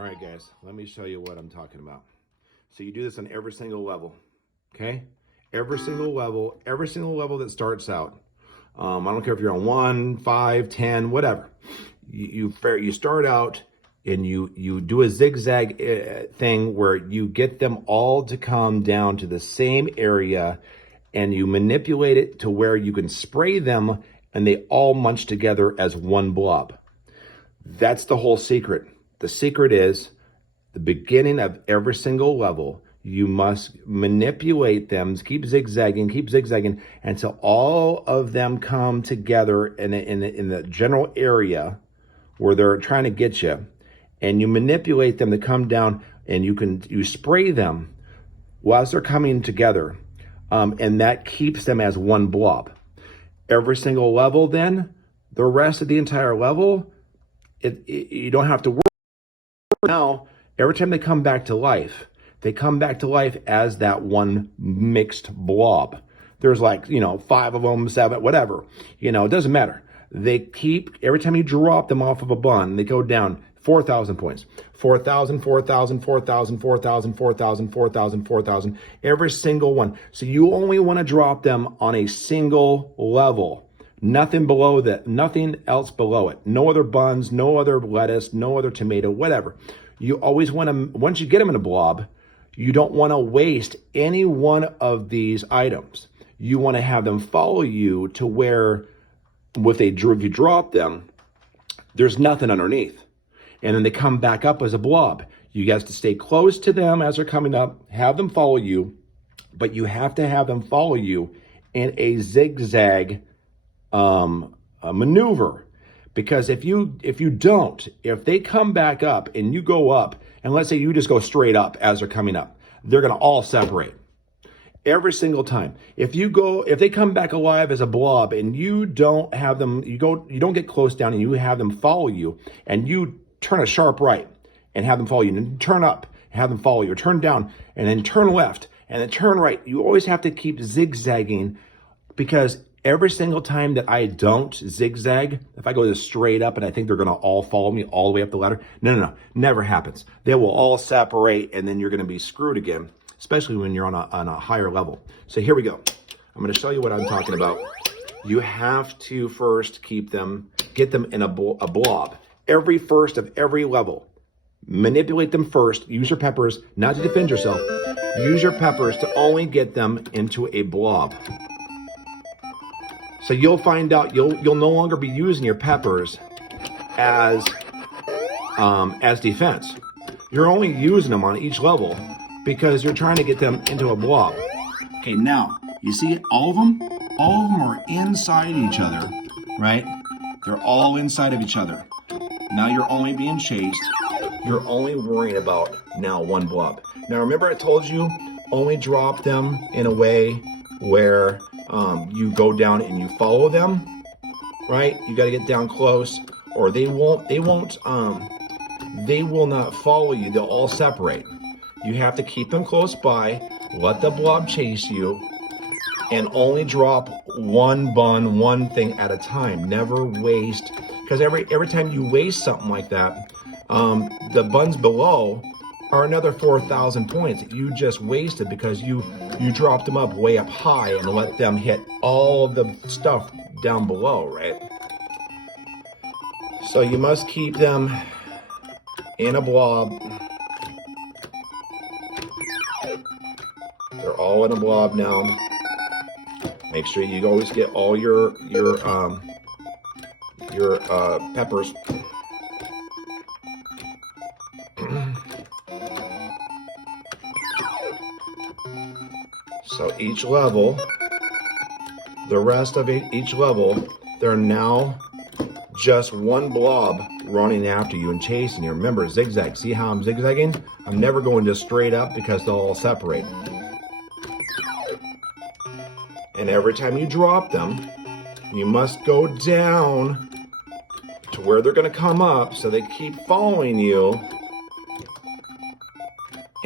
All right, guys, let me show you what I'm talking about. So you do this on every single level, okay? Every single level that starts out. I don't care if you're on 1, 5, 10, whatever. You start out and you do a zigzag thing where you get them all to come down to the same area, and you manipulate it to where you can spray them and they all munch together as one blob. That's the whole secret. The secret is the beginning of every single level. You must manipulate them, keep zigzagging until all of them come together in the general area where they're trying to get you. And you manipulate them to come down, and you spray them whilst they're coming together. And that keeps them as one blob. Every single level, then, the rest of the entire level, you don't have to worry. Now, every time they come back to life, they come back to life as that one mixed blob. There's like, 5 of them, 7, whatever. It doesn't matter. They keep, every time you drop them off of a bun, they go down 4,000 points. 4,000, 4,000, 4,000, 4,000, 4,000, 4,000, 4,000, every single one. So you only want to drop them on a single level. Nothing below that, nothing else below it. No other buns, no other lettuce, no other tomato, whatever. You always want to, once you get them in a blob, you don't want to waste any one of these items. You want to have them follow you to where, if you drop them, there's nothing underneath. And then they come back up as a blob. You guys have to stay close to them as they're coming up, have them follow you, but you have to have them follow you in a zigzag maneuver. Because if they come back up and you go up, and let's say you just go straight up as they're coming up, they're going to all separate every single time. If they come back alive as a blob and you don't have them, you don't get close down and you have them follow you, and you turn a sharp right and have them follow you, and then turn up and have them follow you, or turn down and then turn left and then turn right. You always have to keep zigzagging, because every single time that I don't zigzag, if I go just straight up and I think they're going to all follow me all the way up the ladder, no, never happens. They will all separate, and then you're going to be screwed again, especially when you're on a higher level. So here we go. I'm going to show you what I'm talking about. You have to first get them in a blob. First of every level. Manipulate them first. Use your peppers, not to defend yourself. Use your peppers to only get them into a blob. So you'll find out you'll no longer be using your peppers as defense. You're only using them on each level because you're trying to get them into a blob. Okay, now you see all of them? All of them are inside each other, right? They're all inside of each other. Now you're only being chased. You're only worrying about now one blob. Now remember I told you only drop them in a way where you go down and you follow them, right? You got to get down close, or they will not follow you. They'll all separate. You have to keep them close by, let the blob chase you, and only drop one bun, one thing at a time. Never waste, because every time you waste something like that, the buns below are another 4,000 points that you just wasted because you dropped them way up high and let them hit all of the stuff down below, right? So you must keep them in a blob. They're all in a blob now. Make sure you always get all your peppers. So each level, the rest of each level, they're now just one blob running after you and chasing you. Remember, zigzag. See how I'm zigzagging? I'm never going just straight up because they'll all separate. And every time you drop them, you must go down to where they're going to come up so they keep following you.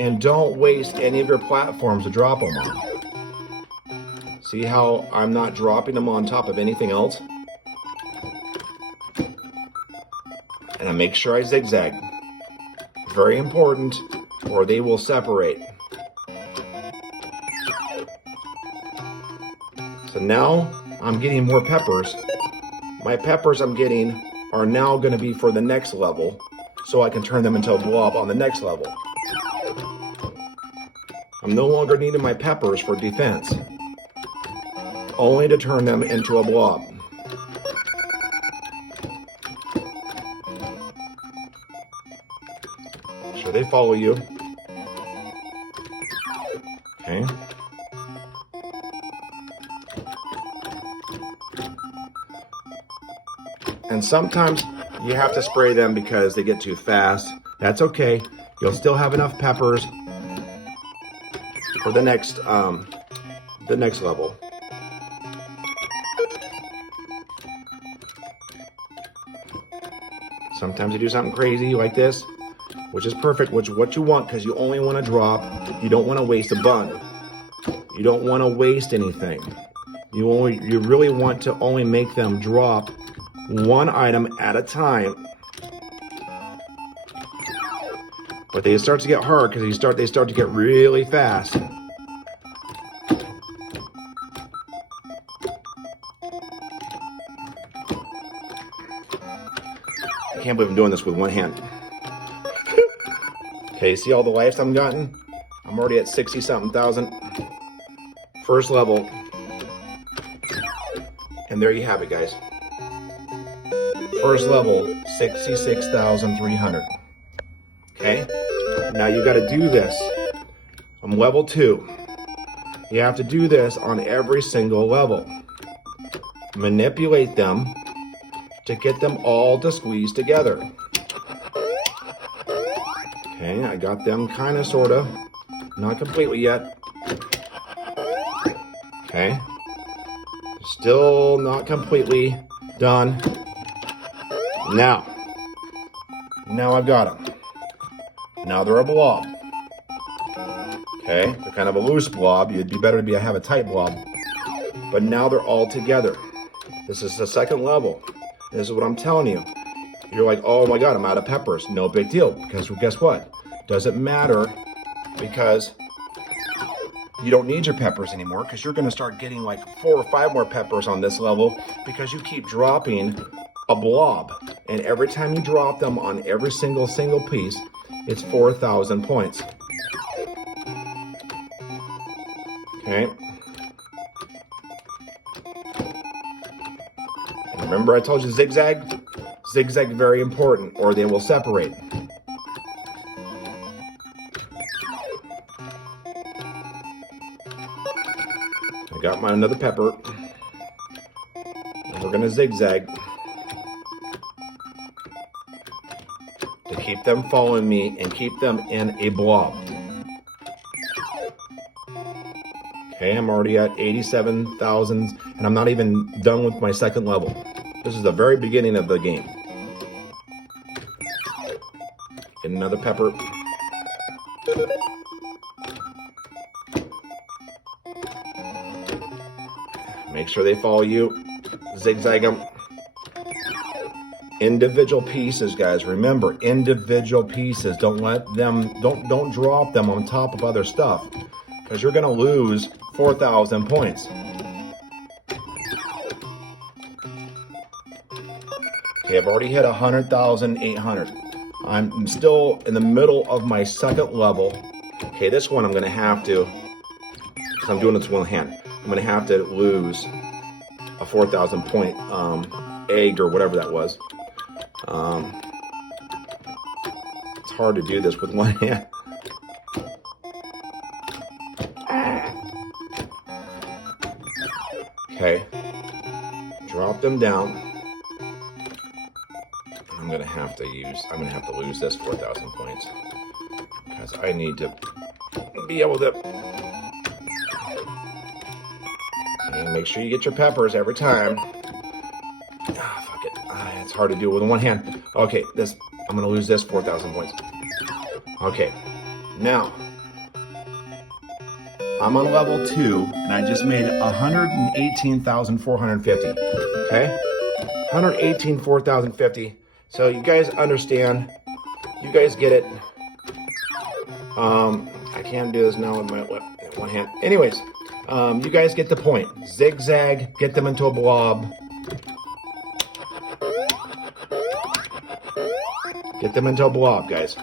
And don't waste any of your platforms to drop them on. See how I'm not dropping them on top of anything else? And I make sure I zigzag. Very important, or they will separate. So now I'm getting more peppers. My peppers I'm getting are now going to be for the next level, so I can turn them into a blob on the next level. I'm no longer needing my peppers for defense, only to turn them into a blob. Sure, they follow you. Okay. And sometimes you have to spray them because they get too fast. That's okay. You'll still have enough peppers for the next level. Sometimes you do something crazy like this, which is perfect, which is what you want, because you only want to drop. You don't want to waste a bun. You don't want to waste anything. You really want to only make them drop one item at a time. But they start to get hard because they start to get really fast. I can't believe I'm doing this with one hand. Okay, see all the lives I've gotten? I'm already at 60-something thousand. First level. And there you have it, guys. First level, 66,300. Okay? Now you got to do this. I'm level 2. You have to do this on every single level. Manipulate them to get them all to squeeze together. Okay, I got them kind of, sort of. Not completely yet. Okay. Still not completely done. Now I've got them. Now they're a blob. Okay, they're kind of a loose blob. It'd be better to have a tight blob. But now they're all together. This is the second level. This is what I'm telling you. You're like, oh my God, I'm out of peppers. No big deal, because guess what? Doesn't matter, because you don't need your peppers anymore, because you're going to start getting like 4 or 5 more peppers on this level because you keep dropping a blob. And every time you drop them on every single piece, it's 4,000 points. Okay. Remember I told you zigzag? Zigzag very important, or they will separate. I got another pepper. And we're gonna zigzag to keep them following me and keep them in a blob. Okay, I'm already at 87,000, and I'm not even done with my second level. This is the very beginning of the game. Get another pepper. Make sure they follow you. Zigzag them. Individual pieces, guys. Remember, individual pieces. Don't drop them on top of other stuff, because you're gonna lose 4,000 points. Okay, I've already hit 100,800. I'm still in the middle of my second level. Okay, this one I'm gonna have to, because I'm doing this with one hand, I'm gonna have to lose a 4,000 point egg or whatever that was. It's hard to do this with one hand. Okay, drop them down. I'm gonna have to lose this 4,000 points, because I need to be able to. And make sure you get your peppers every time. Ah, fuck it. It's hard to do it with one hand. Okay, I'm gonna lose this 4,000 points. Okay, now I'm on level 2, and I just made 118,450. Okay, 118,450. So you guys understand, you guys get it. I can't do this now with my one hand. Anyways, you guys get the point. Zigzag, get them into a blob. Get them into a blob, guys.